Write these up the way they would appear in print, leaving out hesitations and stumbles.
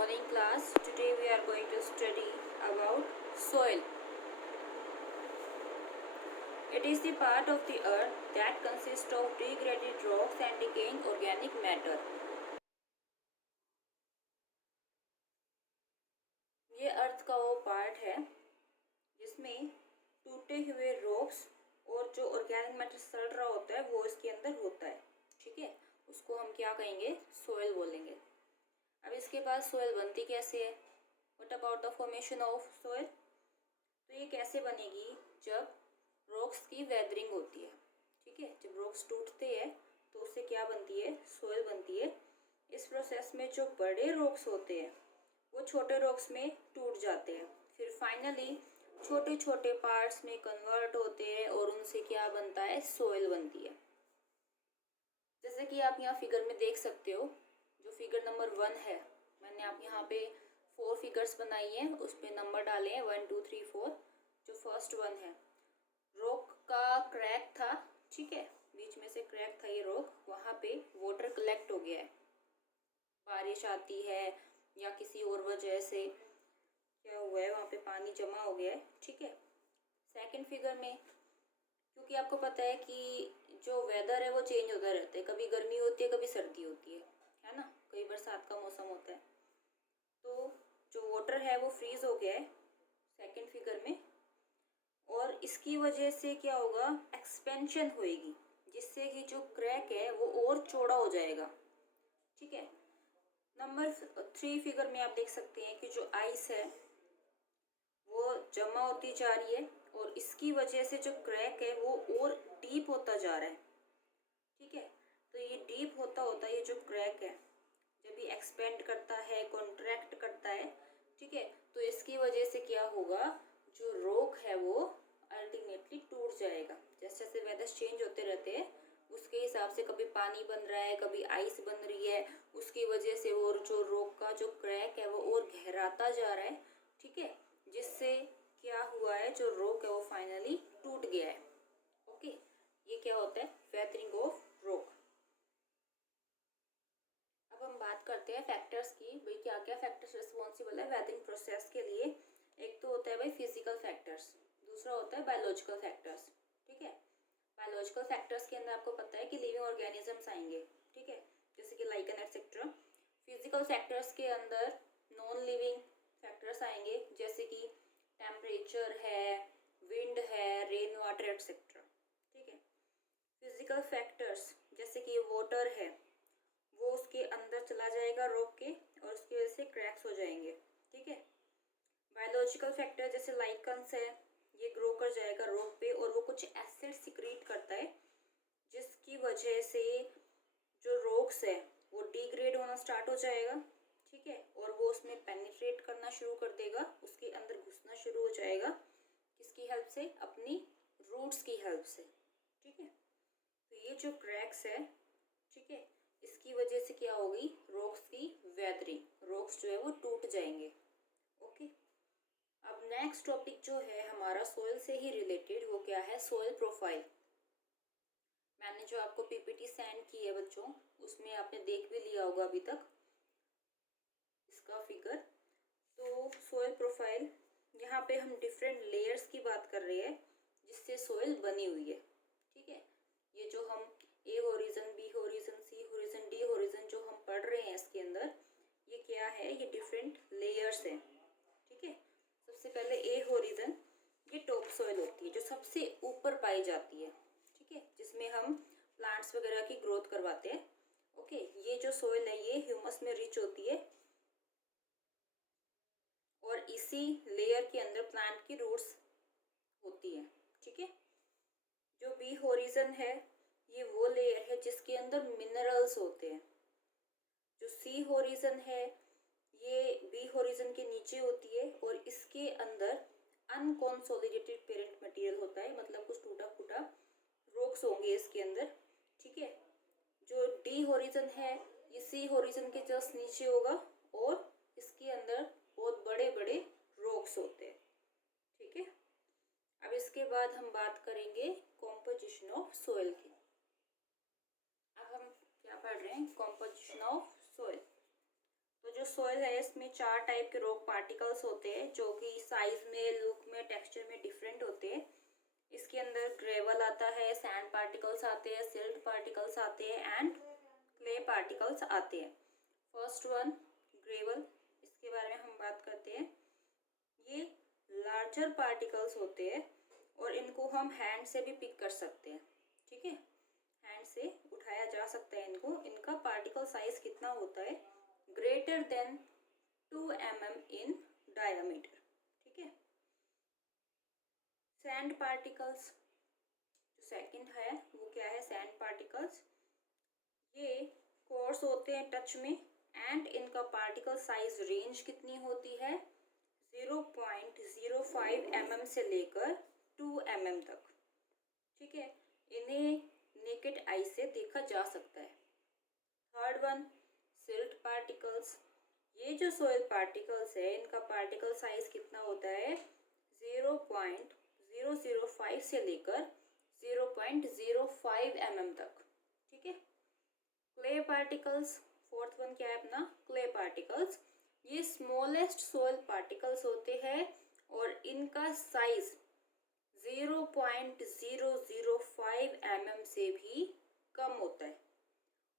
morning class. Today we are going to study about soil. It is the part of the earth that consists of degraded rocks and decaying organic matter. ये अर्थ का वो part है जिसमें टूटे हुए rocks और जो organic matter सड़ रहा होता है वो इसके अंदर होता है। ठीक है, उसको हम क्या कहेंगे? सोइल बोलेंगे। अब इसके बाद सोइल बनती कैसे है? What about the formation of soil? तो ये कैसे बनेगी? जब रॉक्स की वेदरिंग होती है। ठीक है, जब रॉक्स टूटते हैं तो उससे क्या बनती है? सोइल बनती है। इस प्रोसेस में जो बड़े रॉक्स होते हैं वो छोटे रॉक्स में टूट जाते हैं, फिर फाइनली छोटे छोटे पार्ट्स में कन्वर्ट होते हैं और उनसे क्या बनता है? सोइल बनती है। जैसे कि आप यहाँ फिगर में देख सकते हो, जो फिगर नंबर 1 है, मैंने आप यहाँ पे 4 फिगर्स बनाई हैं, उस पर नंबर डाले हैं 1 2 3 4। जो फर्स्ट 1 है, रॉक का क्रैक था। ठीक है, बीच में से क्रैक था ये रॉक, वहाँ पे वाटर कलेक्ट हो गया है, बारिश आती है या किसी और वजह से क्या हुआ है, वहाँ पे पानी जमा हो गया है। ठीक है, सेकंड फिगर में क्योंकि आपको पता है कि जो वेदर है वो चेंज होता रहता है, कभी गर्मी होती है कभी सर्दी होती है ना, कभी बरसात का मौसम होता है, तो जो वाटर है वो फ्रीज हो गया है सेकंड फिगर में, और इसकी वजह से क्या होगा? एक्सपेंशन होएगी, जिससे कि जो क्रैक है वो और चौड़ा हो जाएगा। ठीक है, नंबर 3 फिगर में आप देख सकते हैं कि जो आइस है वो जमा होती जा रही है और इसकी वजह से जो क्रैक है वो और डीप होता जा रहा है। ठीक है, तो ये डीप होता होता ये जो क्रैक है जब ये एक्सपेंड करता है, कॉन्ट्रैक्ट करता है, ठीक है, तो इसकी वजह से क्या होगा? जो रॉक है वो अल्टीमेटली टूट जाएगा। जैसे जैसे वेदर चेंज होते रहते हैं उसके हिसाब से कभी पानी बन रहा है, कभी आइस बन रही है, उसकी वजह से और जो रॉक का जो क्रैक है वो और गहराता जा रहा है। ठीक है, जिससे क्या हुआ है? जो रॉक है वो फाइनली टूट गया है। ओके, ये क्या होता है? Weathering of rock. अब हम बात करते हैं फैक्टर्स की। भाई क्या क्या फैक्टर्स रिस्पॉन्सिबल है वेदरिंग प्रोसेस के लिए? एक तो होता है भाई फिजिकल फैक्टर्स, दूसरा होता है बायोलॉजिकल फैक्टर्स। ठीक है, बायोलॉजिकल फैक्टर्स के अंदर आपको पता है कि लिविंग ऑर्गेनिजम्स आएंगे। ठीक है, जैसे कि लाइकन एक्सेट्रा। फिजिकल फैक्टर्स के अंदर नॉन लिविंग फैक्टर्स आएंगे, जैसे कि टेम्परेचर है, विंड है, रेन वाटर एक्सेट्रा। ठीक है, फिजिकल फैक्टर्स जैसे कि वाटर है वो उसके अंदर चला जाएगा रॉक के और उसकी वजह से क्रैक्स हो जाएंगे। ठीक है, बायोलॉजिकल फैक्टर जैसे लाइकन्स है, ये ग्रो कर जाएगा रॉक पे और वो कुछ एसिड सिक्रीट करता है, जिसकी वजह से जो रॉक्स है वो डिग्रेड होना स्टार्ट हो जाएगा। ठीक है, और वो उसमें पेनिट्रेट करना शुरू कर देगा, उसके अंदर घुसना शुरू हो जाएगा। किसकी हेल्प से? अपनी रूट्स की हेल्प से। ठीक है, तो ये जो क्रैक्स है, ठीक है, इसकी वजह से क्या होगी? रॉक्स की वेदरिंग, रॉक्स जो है वो टूट जाएंगे। ओके, अब नेक्स्ट टॉपिक जो है हमारा सोइल से ही रिलेटेड, वो क्या है? Soil profile. मैंने जो आपको पीपीटी सेंड की है बच्चों, उसमें आपने देख भी लिया होगा अभी तक इसका फिगर। तो सोइल प्रोफाइल, यहाँ पे हम डिफरेंट लेयर्स की बात कर रहे हैं जिससे सोइल बनी हुई है। ठीक है, ये जो हम ए होरिजन, बी होरिजन, सी होरिजन, डी होरिजन जो हम पढ़ रहे हैं इसके अंदर, ये क्या है? ये डिफरेंट लेयर्स हैं। ठीक है, सबसे पहले ए होरिजन, ये टॉप सोइल होती है जो सबसे ऊपर पाई जाती है। ठीक है, जिसमें हम प्लांट्स वगैरह की ग्रोथ करवाते हैं। ओके, ये जो सोइल है ये ह्यूमस में रिच होती है और इसी लेयर के अंदर प्लांट की रूट्स होती है। ठीक है, जो बी होरिजन है ये वो लेयर है जिसके अंदर मिनरल्स होते हैं। जो सी होरिजन है ये बी होरिजन के नीचे होती है और इसके अंदर अनकॉन्सोलिडेटेड पेरेंट मटेरियल होता है, मतलब कुछ टूटा फूटा रॉक्स होंगे इसके अंदर। ठीक है, जो डी होरिजन है ये सी होरिजन के जस्ट नीचे होगा और इसके अंदर बहुत बड़े बड़े रॉक्स होते हैं। ठीक है, अब इसके बाद हम बात करेंगे कॉम्पोजिशन ऑफ सोइल की। अब हम क्या पढ़ रहे हैं? Composition of soil. तो जो सॉइल है इसमें 4 टाइप के रॉक पार्टिकल्स होते हैं जो कि साइज में, लुक में, टेक्सचर में डिफरेंट होते हैं। इसके अंदर ग्रेवल आता है, सैंड पार्टिकल्स आते हैं, सिल्ट पार्टिकल्स आते हैं एंड क्ले पार्टिकल्स आते हैं। फर्स्ट वन ग्रेवल, इसके बारे में हम बात करते हैं। ये लार्जर पार्टिकल्स होते हैं और इनको हम हैंड से भी पिक कर सकते हैं। ठीक है, हैंड से उठाया जा सकता है इनको। इनका पार्टिकल साइज कितना होता है? Greater than 2 mm in diameter. ठीक है। सैंड पार्टिकल्स जो सेकंड है वो क्या है? सैंड पार्टिकल्स ये कोर्स होते हैं टच में एंड इनका पार्टिकल साइज रेंज कितनी होती है? 0.05 mm से लेकर 2 mm तक। ठीक है, इन्हें नेकेड आई से देखा जा सकता है। Third one silt particles. ये जो सॉइल पार्टिकल्स है इनका पार्टिकल साइज कितना होता है? 0.005 से लेकर 0.05 mm तक। ठीक है। क्ले पार्टिकल्स, फोर्थ वन क्या है अपना? Clay particles. ये स्मॉलेस्ट सॉइल पार्टिकल्स होते हैं और इनका साइज 0.005 mm से भी कम होता है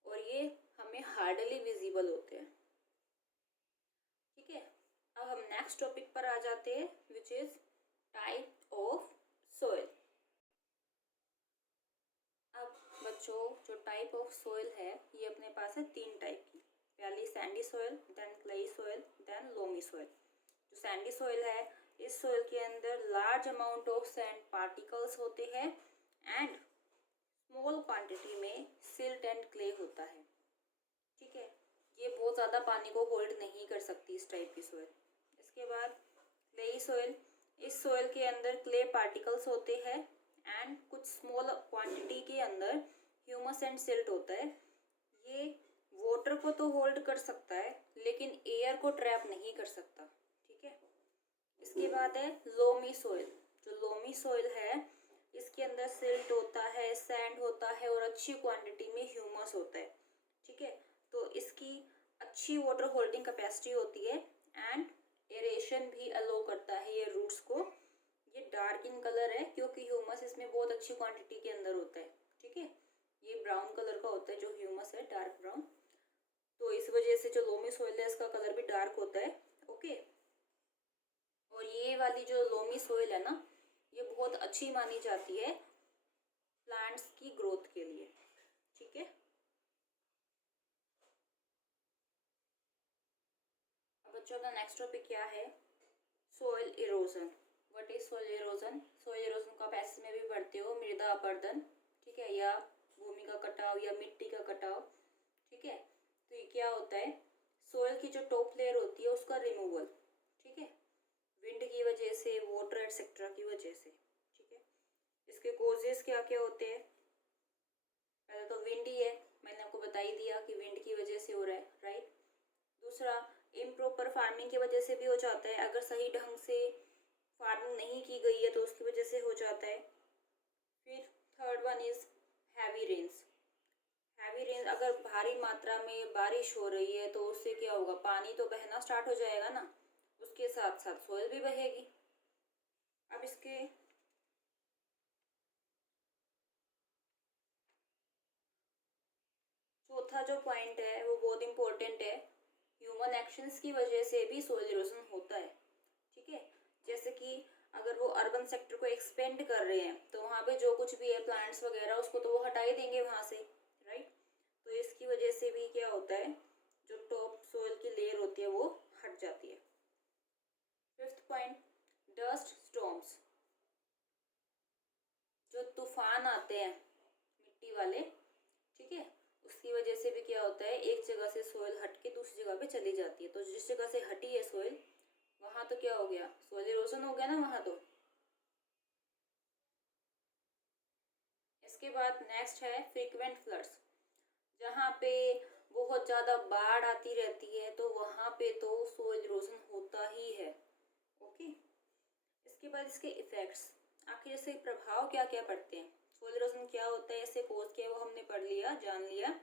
और ये हमें हार्डली विजिबल होते हैं। ठीक है, अब हम नेक्स्ट टॉपिक पर आ जाते हैं which is type of soil. अब बच्चों जो टाइप ऑफ सॉइल है ये अपने पास है 3 टाइप की। पहली sandy soil, then clayey soil, then loamy soil. जो सैंडी सॉइल है इस सॉइल के अंदर large amount of sand particles होते हैं एंड स्मॉल क्वांटिटी में सिल्ट एंड क्ले होता है। ठीक है, ये बहुत ज़्यादा पानी को होल्ड नहीं कर सकती इस टाइप की सॉइल। इसके बाद क्लेई सॉइल, इस सॉइल के अंदर क्ले पार्टिकल्स होते हैं एंड कुछ स्मॉल क्वांटिटी के अंदर ह्यूमस एंड सिल्ट होता है। ये वाटर को तो होल्ड कर सकता है लेकिन एयर को ट्रैप नहीं कर सकता। ठीक है। इसके बाद है लोमी सॉइल। जो लोमी सॉइल है इसके अंदर सिल्ट होता है, सैंड होता है और अच्छी क्वांटिटी में ह्यूमस होता है। ठीक है, तो इसकी अच्छी वाटर होल्डिंग कैपेसिटी होती है एंड एरेशन भी अलो करता है ये रूट्स को। ये डार्क इन कलर है क्योंकि ह्यूमस इसमें बहुत अच्छी क्वांटिटी के अंदर होता है। ठीक है, ये ब्राउन कलर का होता है जो ह्यूमस है, डार्क ब्राउन। तो इस वजह से जो लोमी सॉइल है इसका कलर भी डार्क होता है। ओके, और ये वाली जो लोमी सॉइल है ना ये बहुत अच्छी मानी जाती है प्लांट्स की ग्रोथ के लिए। ठीक है, अब बच्चों का नेक्स्ट टॉपिक क्या है? Soil erosion. What is soil erosion? Soil erosion को आप ऐसे में भी पढ़ते हो मृदा अपरदन। ठीक है, या भूमि का कटाव या मिट्टी का कटाव। ठीक है, तो ये क्या होता है? सॉइल की जो टॉप लेयर होती है उसका रिमूवल। ठीक है, विंड की वजह से, वाटर एटसेट्रा की वजह से। ठीक है, इसके कोजेस क्या क्या होते हैं? पहले तो विंड ही है, मैंने आपको बता ही दिया कि विंड की वजह से हो रहा है, राइट। दूसरा इम्प्रॉपर फार्मिंग की वजह से भी हो जाता है, अगर सही ढंग से फार्मिंग नहीं की गई है तो उसकी वजह से हो जाता है। फिर third one is heavy rains. Heavy rain, अगर भारी मात्रा में बारिश हो रही है तो उससे क्या होगा? पानी तो बहना स्टार्ट हो जाएगा ना, उसके साथ साथ सॉइल भी बहेगी। अब इसके चौथा जो पॉइंट है वो बहुत इंपॉर्टेंट है। ह्यूमन एक्शंस की वजह से भी सॉइल इरोजन होता है। ठीक है, जैसे कि अगर वो अर्बन सेक्टर को एक्सपेंड कर रहे हैं तो वहाँ पे जो कुछ भी है प्लांट्स वगैरह उसको तो वो हटा ही देंगे वहाँ से, राइट। तो इसकी वजह से भी क्या होता है? जो टॉप सॉइल की लेयर होती है वो हट जाती है। Fifth point dust storms. जो तूफान आते हैं मिट्टी वाले, ठीक है, उसकी वजह से भी क्या होता है? एक जगह से सॉइल हट के दूसरी जगह पे चली जाती है। तो जिस जगह से हटी है सॉइल वहां तो क्या हो गया? सॉइल इरोजन हो गया ना वहां तो। इसके बाद नेक्स्ट है फ्रीक्वेंट फ्लड्स। जहाँ पे बहुत ज़्यादा बाढ़ आती रहती है तो वहाँ पे तो सॉइल इरोजन होता ही है। ओके, इसके बाद इसके इफेक्ट्स, आखिर इसके प्रभाव क्या क्या पड़ते हैं? सॉइल इरोजन क्या होता है, इससे कोज क्या है वो हमने पढ़ लिया, जान लिया।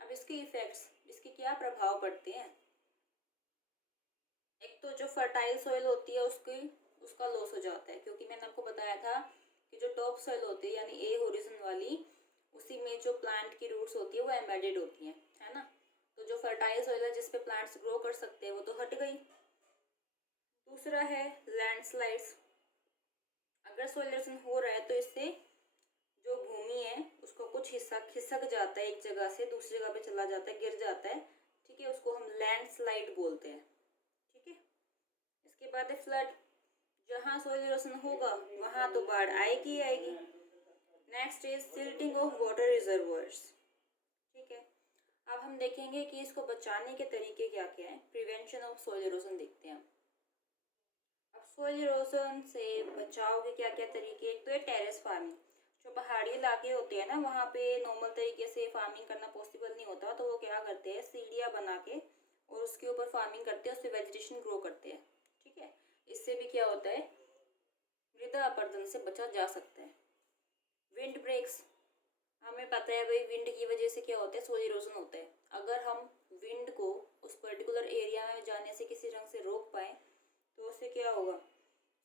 अब इसके इफेक्ट्स, इसके क्या प्रभाव पड़ते हैं? तो जो फर्टाइल सॉइल होती है उसका लॉस हो जाता है, क्योंकि मैंने आपको बताया था कि जो टॉप सॉइल होती है यानी ए होरिजन वाली, उसी में जो प्लांट की रूट्स होती है वो एम्बेडेड होती हैं, है ना। तो जो फर्टाइल सॉइल है जिस पे प्लांट्स ग्रो कर सकते हैं वो तो हट गई। दूसरा है लैंडस्लाइड्स। अगर सॉइल इरोजन हो रहा है तो इससे जो भूमि है उसका कुछ हिस्सा खिसक जाता है, एक जगह से दूसरी जगह पे चला जाता है, गिर जाता है, ठीक है, उसको हम लैंडस्लाइड बोलते हैं, ठीक है। इसके बाद है फ्लड। जहाँ सॉइल इरोजन होगा वहाँ तो बाढ़ आएगी ही आएगी। Next is silting of water reservoirs, ठीक है। अब हम देखेंगे कि इसको बचाने के तरीके क्या क्या हैं। प्रिवेंशन ऑफ सॉइल इरोजन देखते हैं। अब सॉइल इरोजन से बचाव के क्या क्या तरीके। एक तो है टेरेस फार्मिंग। जो पहाड़ी इलाके होते हैं ना, वहाँ पे नॉर्मल तरीके से फार्मिंग करना पॉसिबल नहीं होता, तो वो क्या करते हैं, सीढ़ियाँ बना के और उसके ऊपर फार्मिंग करते हैं, उससे वेजिटेशन ग्रो करते हैं, ठीक है। इससे भी क्या होता है, मृदा अपरदन से बचा जा सकता है। विंड ब्रेक्स, हमें पता है भाई विंड की वजह से क्या होता है, सॉइल इरोजन होता है। अगर हम विंड को उस पर्टिकुलर एरिया में जाने से किसी रंग से रोक पाए तो उससे क्या होगा,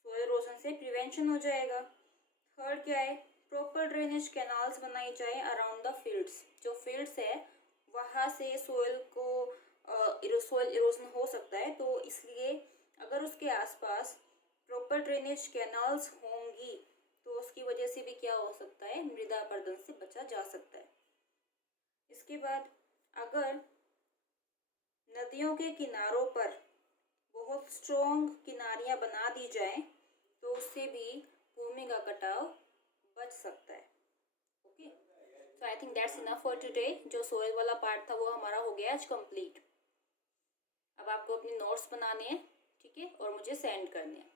सॉइल इरोजन से प्रिवेंशन हो जाएगा। थर्ड क्या है, प्रॉपर ड्रेनेज कैनाल्स बनाई जाए अराउंड द फील्ड्स। जो फील्ड्स है वहाँ से सॉइल को सॉइल इरोजन हो सकता है, तो इसलिए अगर उसके आसपास प्रॉपर ड्रेनेज कैनाल्स होंगी तो उसकी वजह से भी क्या हो सकता है, मृदा अपरदन से बचा जा सकता है। इसके बाद अगर नदियों के किनारों पर बहुत स्ट्रॉन्ग किनारियां बना दी जाएं तो उससे भी भूमि का कटाव बच सकता है। Okay, so I think that's enough for today. जो सोइल वाला पार्ट था वो हमारा हो गया आज कंप्लीट। अब आपको अपने नोट्स बनाने हैं, ठीक है, और मुझे सेंड करने हैं।